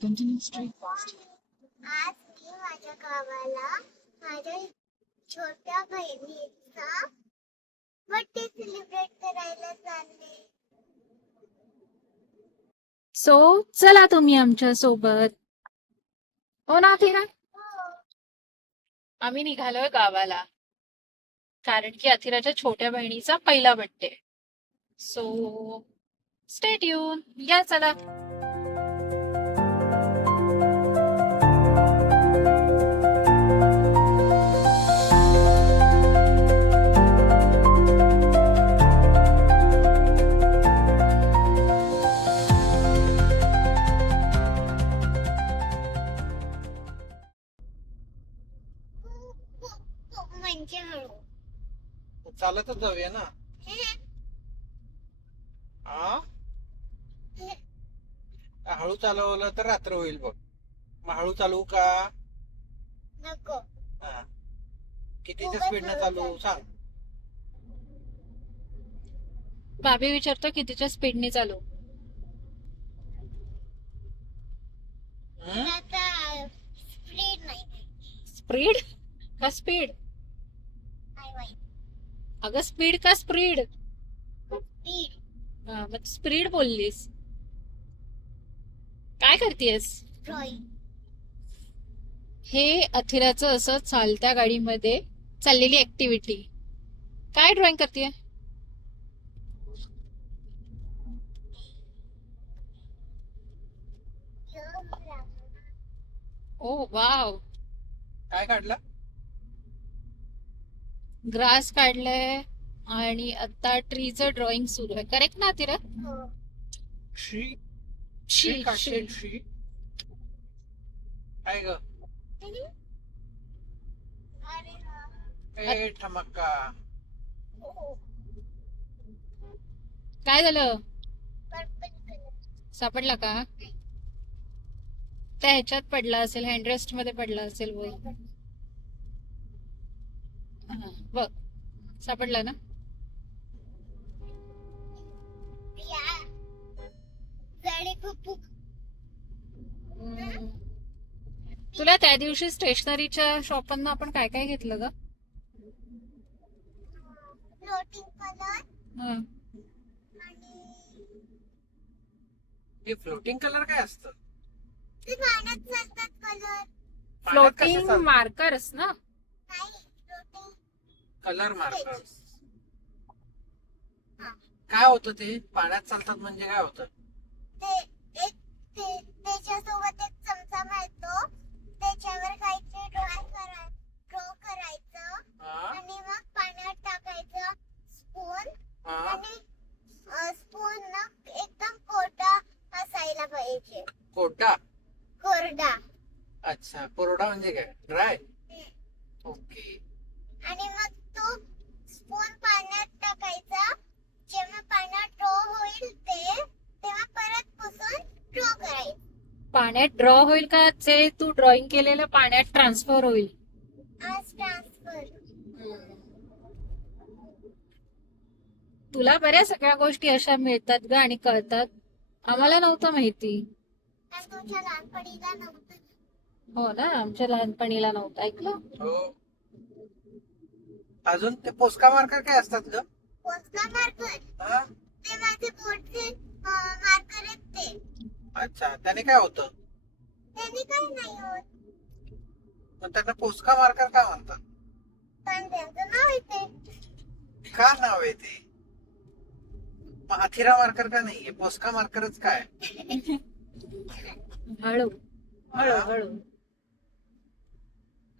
Continue straight past. आज मी माझ्या गावाला माझ्या छोट्या बहिणीचा बर्थडे सेलिब्रेट करायला चालले. सो चला तुम्ही आमच्या सोबत. हो ना अथिरा? आम्ही निघालोय गावाला कारण की अथिराच्या छोट्या बहिणीचा पहिला बर्थडे. So stay tune. या चला. म्हणजे हळू चालतच जाऊया ना. हळू चालवलं तर रात्र होईल बघ. मग हळू चालवू का? नको. कितीच्या स्पीडनं चालवू सांग. बाबी विचारतो कितीच्या स्पीडने चालू. आता स्पीड नाही. स्पीड का स्पीड? अगं स्पीड का स्पीड? स्पीड. मग स्पीड बोललीस. काय करतेस? ड्रॉइंग. हे अथिराचं असं चालत्या गाडीमध्ये चाललेली ऍक्टिव्हिटी. काय ड्रॉइंग करते? ओ वाव. काय काढलं? ग्रास काढलंय आणि आता ट्रीचं ड्रॉइंग सुरू आहे. करेक्ट ना अथिरा? ट्री. शी काढते ट्री. काय ग? ए ठमक्का. काय झालं? सापडला का? त्या ह्याच्यात पडला असेल, हँडरेस्ट मध्ये पडला असेल. वय बघ सापडला ना. तुला त्या दिवशी स्टेशनरीच्या शॉपांना आपण काय काय घेतलं ग? फ्लोटिंग कलर हं. हे फ्लोटिंग कलर काय असतं? ते पाण्यात चालतात कलर. फ्लोटिंग मार्कर्स ना. नाही फ्लोटिंग कलर मार्कर. काय होतं ते? पाण्यात चालतात म्हणजे काय होतं? त्याच्यासोबत एक चमचा मिळतो. त्याच्यावर काहीतरी ड्रॉ करायचं आणि मग पाण्यात टाकायचं स्पून. आणि स्पून ना एकदम कोरडा असायला पाहिजे. कोरडा? कोरडा. अच्छा, कोरडा म्हणजे काय? ड्राय. ओके. आणि मग तो स्पून पाण्यात टाकायचा. जेव्हा पाण्यात ड्रॉ होईल तेव्हा परत पुसून ड्रॉ करायचं. पाण्यात ड्रॉ होईल का जे तू ड्रॉइंग केलेलं पाण्यात ट्रान्सफर होईल? आज ट्रान्सफर. तुला बऱ्या सगळ्या गोष्टी अशा मिळतात ग आणि कळतात. आम्हाला नव्हतं माहिती. तुझ्या लहानपणीला नव्हतं. हो ना, आमच्या लहानपणीला नव्हतं. ऐकलं? हो. अजून ते पोस्का मार्कर काय असतात ग? पोस्का मार्कर ते माझे बोर्डचे मार्कर आहेत ते. अच्छा, त्याने काय होतं? त्याने काही नाही होत. मग त्यांना पोस्का मार्कर का म्हणतात? पण त्यांचं नाव आहे ते. का नाव आहे ते? मग अथिरा मार्कर का नाहीये? पोस्का मार्करच काय? हळू हळू हळू.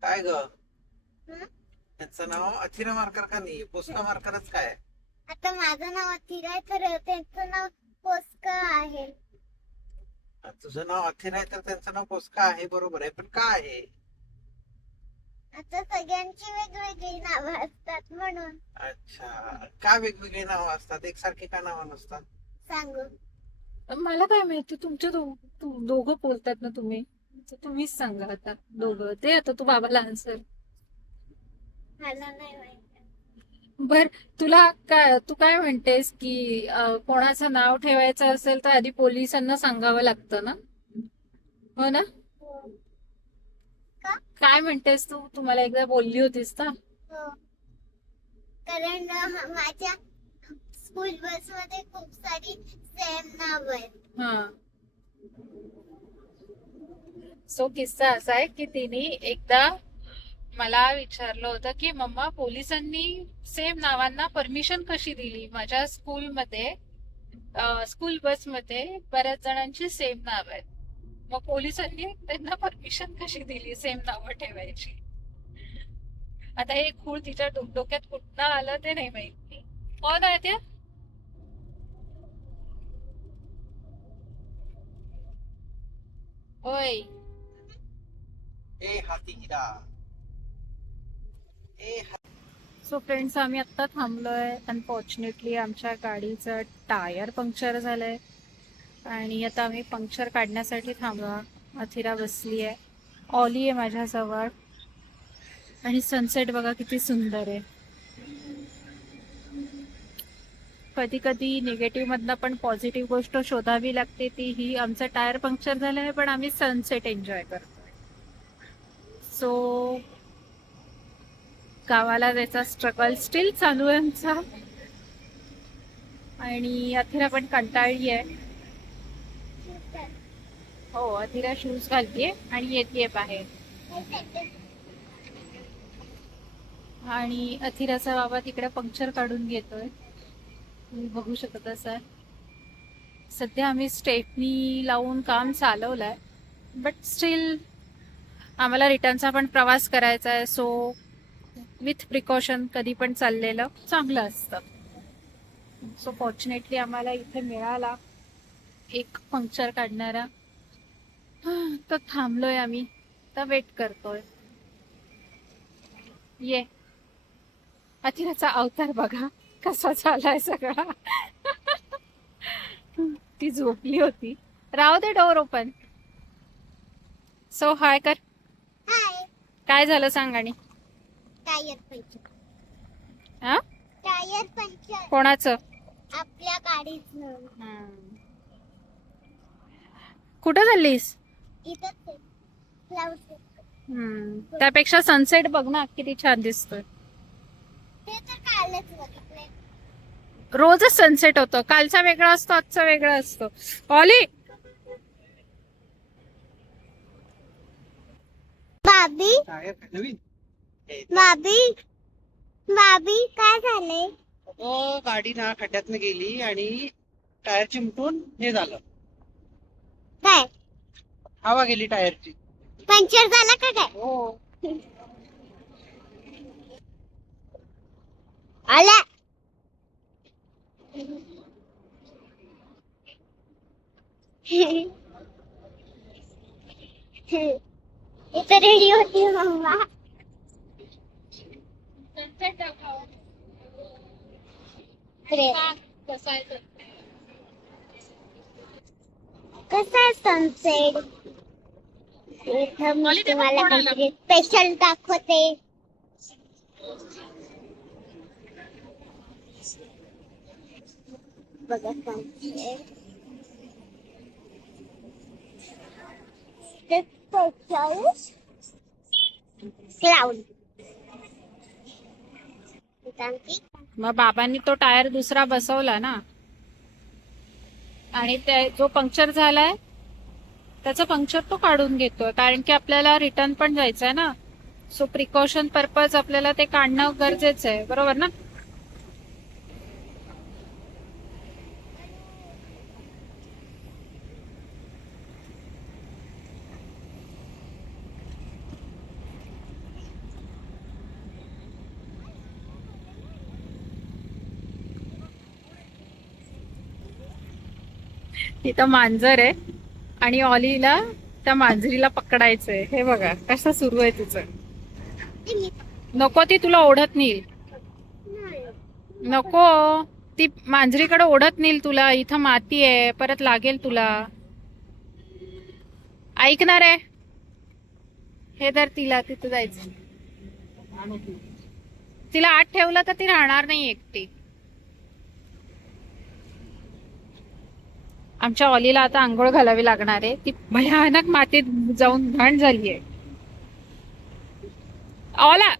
काय ग? त्यांचं नाव अथिरा मार्कर का नाहीये? पोस्का मार्करच काय? आता माझं नाव अथिरा आहे तर त्यांचं नाव पोस्का आहे. तुझं नाव अथिरा आहे तर त्यांचं नाव पोस्का आहे, बरोबर आहे, पण का आहे? आता सगळ्यांची वेगवेगळी नावं असतात म्हणून. अच्छा, का वेगवेगळी नावं असतात? एकसारखी का नावं नसतात? सांगू? मला काय माहिती. तुमच्या दोघं बोलतात ना तुम्ही. तुम्हीच सांगा आता दोघं. ते आता तू बाबाला आन्सर. मला नाही माहिती. बर, तू काय म्हणतेस की कोणाचं नाव ठेवायचं असेल तर आधी पोलिसांना सांगावं लागतं ना? हो ना? हो. का? काय म्हणतेस तू? तुम्हाला एकदा बोलली होतीस ना? हो. कारण माझ्या स्कूल बस मध्ये खूप सारी सेम नाव आहेत. हा. सो किस्सा असा आहे की तिने एकदा मला विचारलं होतं की मम्मा, पोलिसांनी सेम नावांना परमिशन कशी दिली? माझ्या स्कूलमध्ये स्कूल बसमध्ये बऱ्याच जणांची सेम नाव आहेत, मग पोलिसांनी त्यांना परमिशन कशी दिली सेम नावं ठेवायची? आता हे खूळ तिच्या डोक्यात कुठनं आलं ते नाही माहिती. हो ना ते. होय. ए हातीरा, ए सो फ्रेंड्स, आम्ही आत्ता थांबलोय. अनफॉर्च्युनेटली आमच्या गाडीचं टायर पंक्चर झालंय आणि आता आम्ही पंक्चर काढण्यासाठी थांबलो. अथिरा बसली आहे, ऑली आहे माझ्याजवळ आणि सनसेट बघा किती सुंदर आहे. कधी कधी निगेटिव्ह मधनं पण पॉझिटिव्ह गोष्ट शोधावी लागते. ती ही, आमचं टायर पंक्चर झालं आहे पण आम्ही सनसेट एन्जॉय करतोय. सो गावाला जायचा स्ट्रगल स्टील चालू आहे आमचा. आणि अथिरा पण कंटाळली आहे. हो, अथिरा शूज घालतीये आणि येते बाहेर. आणि अथिराचा बाबा तिकडे पंक्चर काढून घेतोय, तुम्ही बघू शकत असाल. सध्या आम्ही स्टेपनी लावून काम चालवलंय, बट स्टील आम्हाला रिटर्नचा पण प्रवास करायचा आहे. सो विथ प्रिकॉशन कधी पण चाललेलं चांगलं असतं. सो फॉर्च्युनेटली आम्हाला इथे मिळाला एक पंक्चर काढणारा. तर थांबलोय आम्ही, तर वेट करतोय. ये, अथिराचा अवतार बघा कसा झालाय सगळा. ती झोपली होती. राहू दे, डोर ओपन. सो हाय कर. हाय. काय झालं सांग. आणि टायर पंक्चर. हा, टायर पंक्चर कोणाचं? आपल्या गाडीचं. कुठं चाललीस? इथंच आहे. क्लाउड. त्यापेक्षा सनसेट बघ ना, किती छान दिसतोय. ते तर कालच बघितलंय. रोजच सनसेट होतो. कालचा वेगळा असतो, आजचा वेगळा असतो. ऑली, बाबी, टायर नवीन. बाबी, बाबी, काय झालंय? गाडी ना खड्ड्यातनं गेली आणि टायर चिमटून हे झालं, काय हवा गेली टायरची. पंक्चर झाला का काय? हो. आला. इथं रेडी होती मम्मा. कसा आहे सनसेट? इथं मी तुम्हाला काहीतरी स्पेशल दाखवते. बघा सनसेट. Special cloud. मग बाबांनी तो टायर दुसरा बसवला ना, आणि जो पंक्चर झालाय त्याचा पंक्चर तो काढून घेतोय, कारण की आपल्याला रिटर्न पण जायचंय ना. सो प्रिकॉशन पर्पज आपल्याला ते काढणं गरजेचं आहे, बरोबर ना? तिथं मांजर आहे आणि ऑलीला त्या मांजरीला पकडायचंय. हे बघा कसं सुरू आहे तिचं. नको, ती तुला ओढत नेईल. नको, ती मांजरीकडे ओढत नेईल तुला. इथं माती आहे, परत लागेल तुला. ऐकणार आहे हे तर तिला तिथं जायचं. तिला आत ठेवलं तर ती राहणार नाही एकटी. आमच्या ऑलीला आता आंघोळ घालावी लागणार आहे. ती भयानक मातीत जाऊन घाण झालीये. ऑला,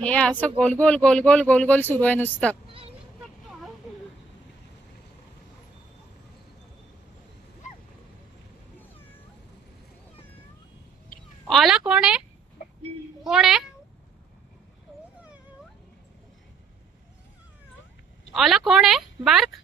हे असं गोल गोल गोल गोल गोल गोल सुरू आहे नुसतं. ऑला कोण आहे? कोण आहे? ऑला कोण आहे? बार्क.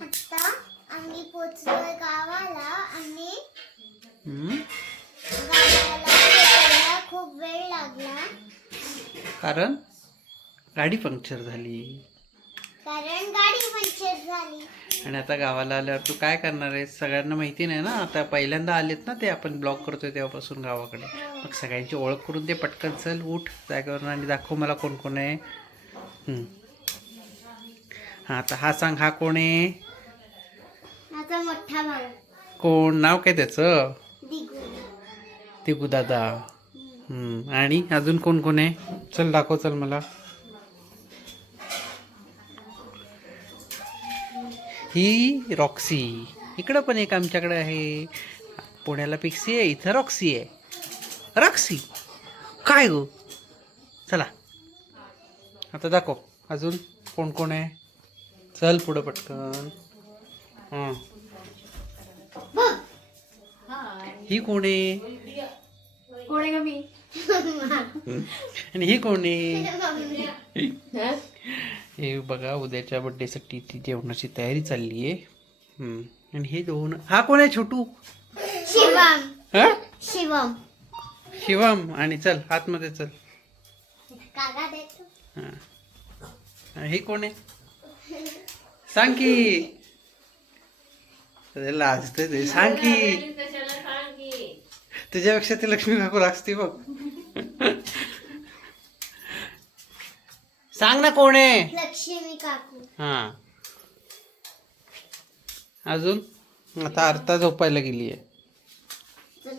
आता आम्ही पोचलोय गावाला आणि गावाला पोचायला खूप वेळ लागला कारण गाडी पंक्चर झाली. कारण गाडी पंक्चर झाली. आणि आता गावाला आल्यावर तू काय करणार आहे? सगळ्यांना माहिती नाही ना, आता पहिल्यांदा आलेत ना ते, आपण ब्लॉग करतोय तेव्हापासून गावाकडे. मग सगळ्यांची ओळख करून ते पटकन चल उठ जागेवरून आणि दाखव मला कोण कोण आहे. हा आता हा सांग, हा कोण आहे? माझा मोठा भाऊ कोण? नाव काय त्याचं? दिगू. दिगू दादा. आणि अजून कोण कोण आहे? चल दाखव चल मला. ही रॉक्सी. इकडं पण एक आमच्याकडे आहे. पुण्याला पिक्सी आहे, इथं रॉक्सी आहे. रॉक्सी काय गो? चला आता दाखव अजून कोण कोण आहे. चल पुढं पटकन. हां ही कोण आहे? कोण आहे ग मी? आणि ही कोण आहे? हे बघा उद्याच्या बर्थडेसाठी ती जेवणाची तयारी चालली आहे. आणि हे दोन, हा कोण आहे? छोटू. शिवम. हा शिवम. शिवम. आणि चल आतमध्ये चल. काका देतो. हा हे कोण आहे? सांग की. लाजते ते. सांग की. तुझ्यापेक्षा ती लक्ष्मी काकू लाजते बघ. सांग ना कोण आहे? लक्ष्मी काकू. हा अजून आता आरता झोपायला गेली आहे. तर